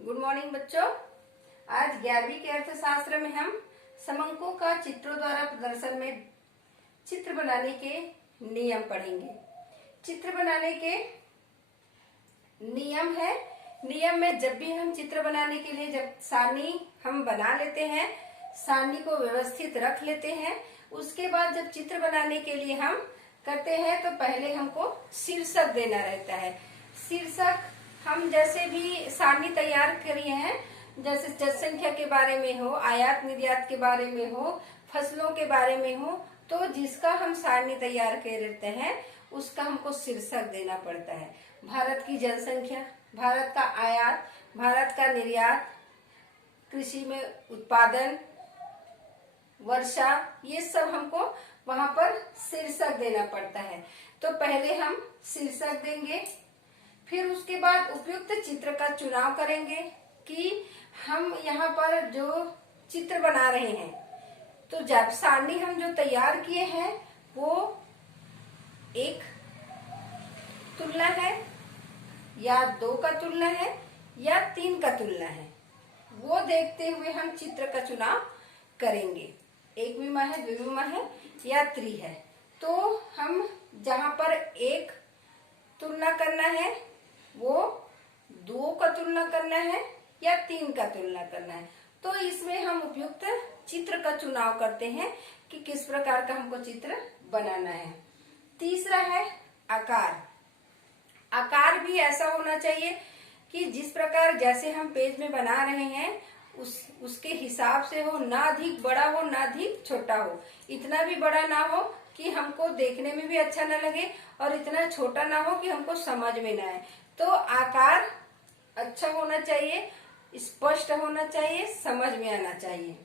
Good morning बच्चों। आज 11वीं के अर्थशास्त्र में हम समंकों का चित्रों द्वारा प्रदर्शन में चित्र बनाने के नियम पढ़ेंगे। चित्र बनाने के नियम है। नियम में जब भी हम चित्र बनाने के लिए जब सारणी हम बना लेते हैं, सारणी को व्यवस्थित रख लेते हैं, उसके बाद जब चित्र बनाने के लिए हम करते हैं तो पहले हमको शीर्षक देना रहता है। शीर्षक हम जैसे भी सारणी तैयार करिए हैं, जैसे जनसंख्या के बारे में हो, आयात निर्यात के बारे में हो, फसलों के बारे में हो, तो जिसका हम सारणी तैयार करते हैं उसका हमको शीर्षक देना पड़ता है। भारत की जनसंख्या, भारत का आयात, भारत का निर्यात, कृषि में उत्पादन, वर्षा, ये सब हमको वहां पर शीर्षक देना पड़ता है। तो पहले हम शीर्षक देंगे, फिर उसके बाद उपयुक्त चित्र का चुनाव करेंगे कि हम यहाँ पर जो चित्र बना रहे हैं, तो जब सारणी हम जो तैयार किए हैं वो एक तुलना है या दो का तुलना है या तीन का तुलना है, वो देखते हुए हम चित्र का चुनाव करेंगे। एक विमा है, द्विविमा है या त्रि है। तो हम जहां पर एक तुलना करना है वो दो का तुलना करना है या तीन का तुलना करना है, तो इसमें हम उपयुक्त चित्र का चुनाव करते हैं कि किस प्रकार का हमको चित्र बनाना है। तीसरा है आकार। आकार भी ऐसा होना चाहिए कि जिस प्रकार जैसे हम पेज में बना रहे हैं उसके हिसाब से हो, ना अधिक बड़ा हो ना अधिक छोटा हो। इतना भी बड़ा ना हो कि हमको देखने में भी अच्छा ना लगे और इतना छोटा ना हो कि हमको समझ में ना आए। तो आकार अच्छा होना चाहिए, स्पष्ट होना चाहिए, समझ में आना चाहिए।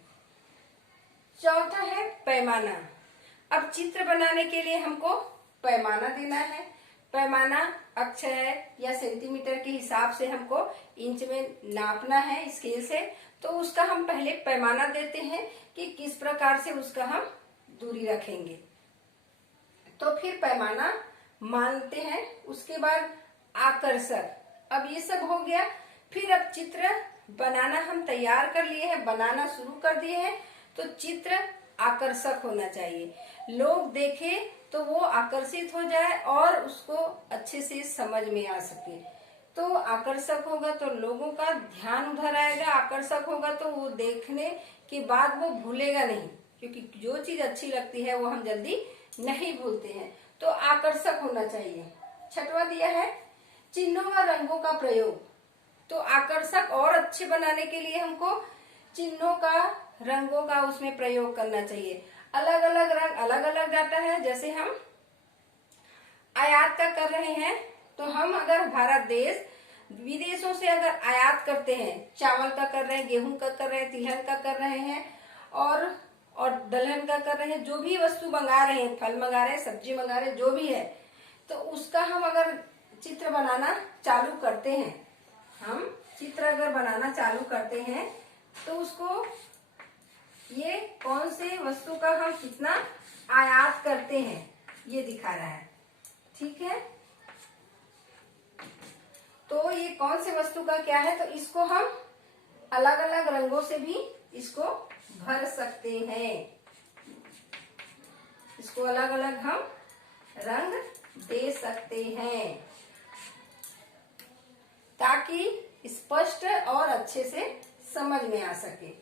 चौथा है पैमाना। अब चित्र बनाने के लिए हमको पैमाना देना है। पैमाना अक्षर या सेंटीमीटर के हिसाब से हमको इंच में नापना है स्केल से, तो उसका हम पहले पैमाना देते हैं कि किस प्रकार से उसका हम दूरी रखेंगे। तो फिर पैमाना मानते हैं। उसके बाद आकर्षक। अब ये सब हो गया। फिर अब चित्र बनाना हम तैयार कर लिए हैं, बनाना शुरू कर दिए हैं, तो चित्र आकर्षक होना चाहिए। लोग देखे तो वो आकर्षित हो जाए और उसको अच्छे से समझ में आ सके। तो आकर्षक होगा तो लोगों का ध्यान उधर आएगा, आकर्षक होगा तो वो देखने के बाद वो भूलेगा नहीं, क्योंकि जो चीज अच्छी लगती है वो हम जल्दी नहीं भूलते हैं। तो आकर्षक होना चाहिए। छठवा दिया है चिन्हों व रंगों का प्रयोग। तो आकर्षक और अच्छे बनाने के लिए हमको चिन्हों का, रंगों का उसमें प्रयोग करना चाहिए। अलग अलग रंग, अलग अलग डाटा है। जैसे हम आयात का कर रहे हैं तो हम अगर भारत देश विदेशों से अगर आयात करते हैं, चावल का कर रहे हैं, गेहूं का कर रहे हैं, तिलहन का कर रहे हैं और दलहन का कर रहे हैं, जो भी वस्तु मंगा रहे हैं, फल मंगा रहे हैं, सब्जी मंगा रहे हैं, जो भी है, तो उसका हम अगर चित्र बनाना चालू करते हैं, हम चित्र अगर बनाना चालू करते हैं तो उसको ये कौन से वस्तु का हम कितना आयात करते हैं ये दिखा रहा है। ठीक है, तो ये कौन से वस्तु का क्या है, तो इसको हम अलग अलग रंगों से भी इसको भर सकते हैं। इसको अलग अलग हम रंग दे सकते हैं ताकि स्पष्ट और अच्छे से समझ में आ सके।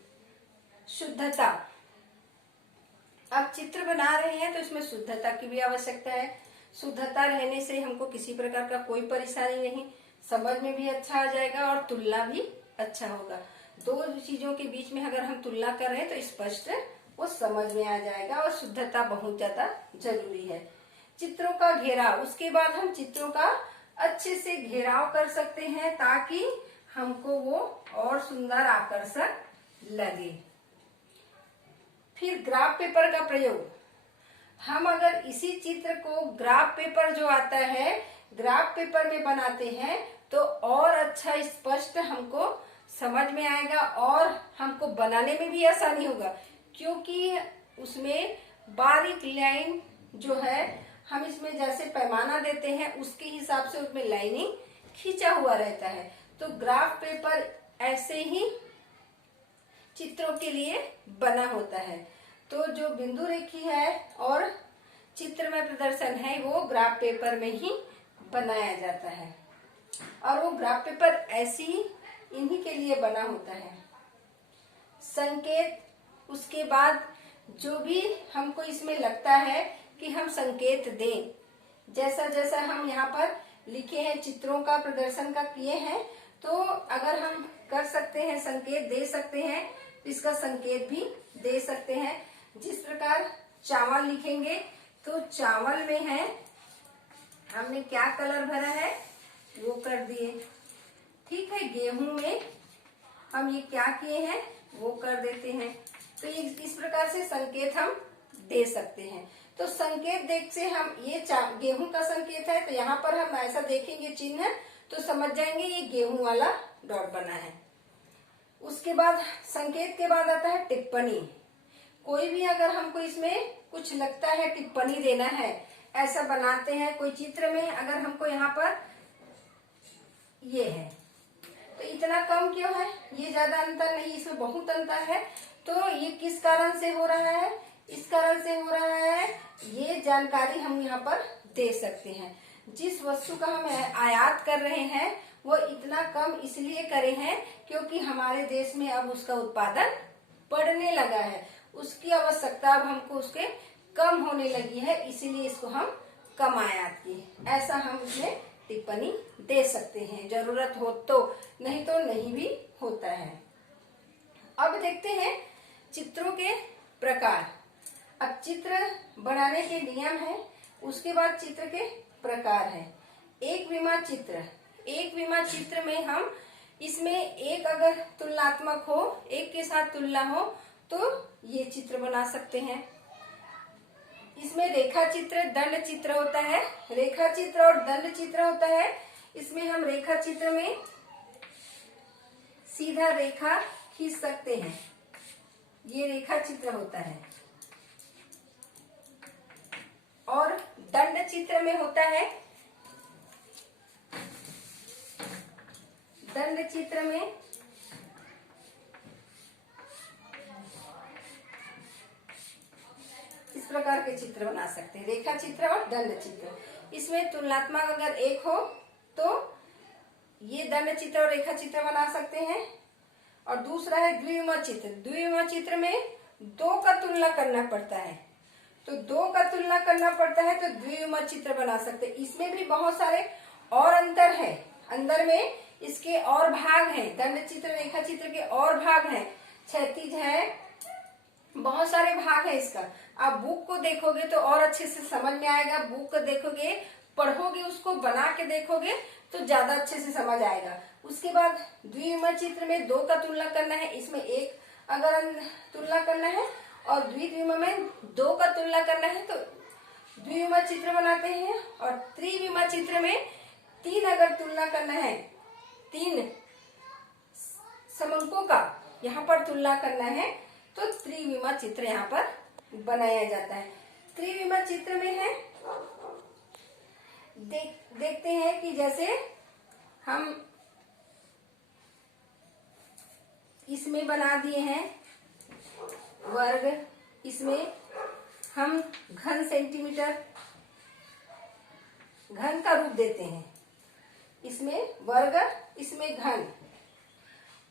शुद्धता। अब चित्र बना रहे हैं तो इसमें शुद्धता की भी आवश्यकता है। शुद्धता रहने से हमको किसी प्रकार का कोई परेशानी नहीं, समझ में भी अच्छा आ जाएगा और तुलना भी अच्छा होगा। दो चीजों के बीच में अगर हम तुलना कर रहे हैं तो स्पष्ट वो समझ में आ जाएगा और शुद्धता बहुत ज्यादा जरूरी है। चित्रों का घेराव। उसके बाद हम चित्रों का अच्छे से घेराव कर सकते हैं ताकि हमको वो और सुंदर, आकर्षक लगे। फिर ग्राफ पेपर का प्रयोग। हम अगर इसी चित्र को ग्राफ पेपर जो आता है, ग्राफ पेपर में बनाते हैं तो और अच्छा स्पष्ट हमको समझ में आएगा और हमको बनाने में भी आसानी होगा, क्योंकि उसमें बारीक लाइन जो है, हम इसमें जैसे पैमाना देते हैं उसके हिसाब से उसमें लाइनिंग खींचा हुआ रहता है। तो ग्राफ पेपर ऐसे ही चित्रों के लिए बना होता है। तो जो बिंदु रेखी है और चित्रमय प्रदर्शन है वो ग्राफ पेपर में ही बनाया जाता है, और वो ग्राफ पेपर ऐसी इन्हीं के लिए बना होता है। संकेत, उसके बाद जो भी हमको इसमें लगता है कि हम संकेत दें, जैसा जैसा हम यहाँ पर लिखे हैं, चित्रों का प्रदर्शन का किए हैं, तो अगर हम कर सकते हैं, संकेत दे सकते हैं, तो इसका संकेत भी दे सकते हैं। जिस प्रकार चावल लिखेंगे तो चावल में है, हमने क्या कलर भरा है वो कर दिए, ठीक है। गेहूं में हम ये क्या किए हैं वो कर देते हैं। तो इस प्रकार से संकेत हम दे सकते हैं। तो संकेत देख से हम ये गेहूं का संकेत है, तो यहाँ पर हम ऐसा देखेंगे चिन्ह तो समझ जाएंगे ये गेहूं वाला डॉट बना है। उसके बाद संकेत के बाद आता है टिप्पणी। कोई भी अगर हमको इसमें कुछ लगता है टिप्पणी देना है, ऐसा बनाते हैं कोई चित्र में, अगर हमको यहाँ पर ये है तो इतना कम क्यों है, ये ज्यादा अंतर नहीं, इसमें बहुत अंतर है। तो ये किस कारण से हो रहा है, इस कारण से हो रहा है, ये जानकारी हम यहाँ पर दे सकते हैं। जिस वस्तु का हम आयात कर रहे हैं वो इतना कम इसलिए करे हैं क्योंकि हमारे देश में अब उसका उत्पादन बढ़ने लगा है, उसकी आवश्यकता अब हमको उसके कम होने लगी है, इसीलिए इसको हम कम आयात किए। ऐसा हम इसमें टिप्पणी दे सकते हैं, जरूरत हो तो, नहीं तो नहीं भी होता है। अब देखते हैं चित्रों के प्रकार। अब चित्र बनाने के नियम है, उसके बाद चित्र के प्रकार है। एक विमा चित्र, एक विमा चित्र में हम इसमें एक अगर तुलनात्मक हो, एक के साथ तुलना हो तो ये चित्र बना सकते हैं। इसमें रेखा चित्र, दंड चित्र होता है, रेखा चित्र और दंड चित्र होता है। इसमें हम रेखा चित्र में सीधा रेखा खींच सकते हैं, ये रेखा चित्र होता है। और दंड चित्र में होता है, दंड चित्र में इस प्रकार के चित्र बना सकते हैं, रेखा चित्र और दंड चित्र। इसमें तुलनात्मक अगर एक हो तो ये दंड चित्र और रेखा चित्र बना सकते हैं। और दूसरा है द्विविमा चित्र। द्विविमा चित्र में दो का तुलना करना पड़ता है, तो दो का तुलना करना पड़ता है तो द्विविमा चित्र बना सकते हैं। इसमें भी बहुत सारे और अंतर है, अंदर में इसके और भाग हैं, दंड चित्र रेखा चित्र के और भाग हैं, क्षैतिज है, बहुत सारे भाग है इसका। आप बुक को देखोगे तो और अच्छे से समझ में आएगा, बुक को देखोगे, पढ़ोगे, उसको बना के देखोगे तो ज्यादा अच्छे से समझ आएगा। उसके बाद द्विविमा चित्र में दो का तुलना करना है, इसमें एक अगर तुलना करना है, और द्विविमा में दो का तुलना करना है तो द्विविमा चित्र बनाते हैं। और त्रिविमा चित्र में तीन अगर तुलना करना है, तीन समंकों का यहाँ पर तुलना करना है तो त्रिविमा चित्र यहाँ पर बनाया जाता है। त्रिविमा चित्र में है, देखते हैं कि जैसे हम इसमें बना दिए हैं वर्ग, इसमें हम घन सेंटीमीटर घन का रूप देते हैं, इसमें वर्ग, इसमें घन।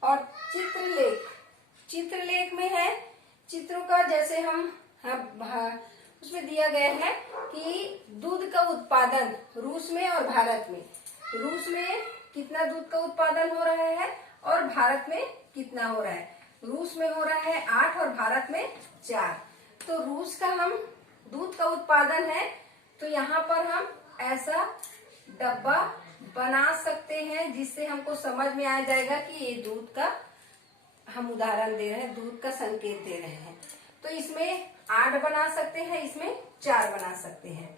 और चित्रलेख, चित्रलेख में है चित्रों का, जैसे हम उसमें दिया गया है कि दूध का उत्पादन रूस में और भारत में, रूस में कितना दूध का उत्पादन हो रहा है और भारत में कितना हो रहा है। रूस में हो रहा है 8 और भारत में 4। तो रूस का हम दूध का उत्पादन है तो यहाँ पर हम ऐसा डब्बा बना सकते हैं जिससे हमको समझ में आ जाएगा कि ये दूध का हम उदाहरण दे रहे हैं, दूध का संकेत दे रहे हैं। तो इसमें 8 बना सकते हैं, इसमें 4 बना सकते हैं।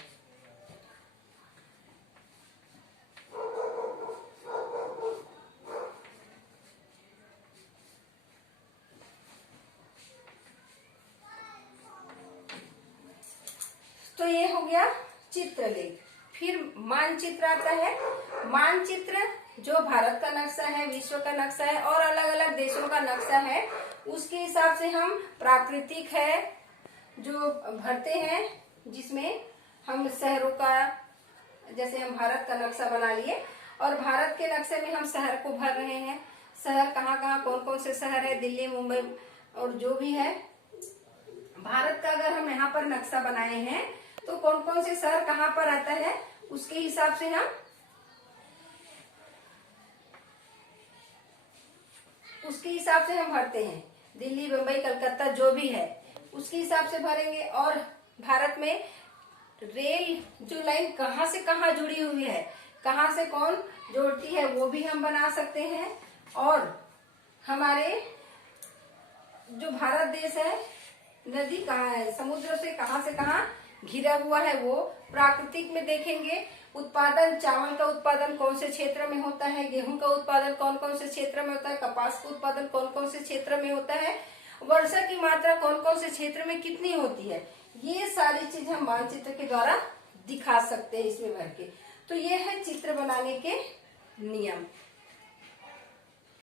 तो ये हो गया चित्रलेख। फिर मानचित्र आता है। मानचित्र जो भारत का नक्शा है, विश्व का नक्शा है और अलग अलग देशों का नक्शा है, उसके हिसाब से हम प्राकृतिक है जो भरते हैं, जिसमें हम शहरों का, जैसे हम भारत का नक्शा बना लिए और भारत के नक्शे में हम शहर को भर रहे हैं। शहर कहाँ कहाँ कौन कौन से शहर है, दिल्ली, मुंबई और जो भी है भारत का, अगर हम यहाँ पर नक्शा बनाए हैं तो कौन कौन से शहर कहाँ पर आता है, उसके हिसाब से हम भरते हैं। दिल्ली, मुंबई, कलकत्ता जो भी है उसके हिसाब से भरेंगे। और भारत में रेल जो लाइन कहाँ से कहाँ जुड़ी हुई है, कहाँ से कौन जोड़ती है, वो भी हम बना सकते हैं। और हमारे जो भारत देश है, नदी कहाँ है, समुद्र से कहाँ घिरा हुआ है, वो प्राकृतिक में देखेंगे। उत्पादन, चावल का उत्पादन कौन से क्षेत्र में होता है, गेहूं का उत्पादन कौन कौन से क्षेत्र में होता है, कपास का उत्पादन कौन कौन से क्षेत्र में होता है, वर्षा की मात्रा कौन कौन से क्षेत्र में कितनी होती है, ये सारी चीज हम मानचित्र के द्वारा दिखा सकते हैं इसमें भर के। तो ये है चित्र बनाने के नियम।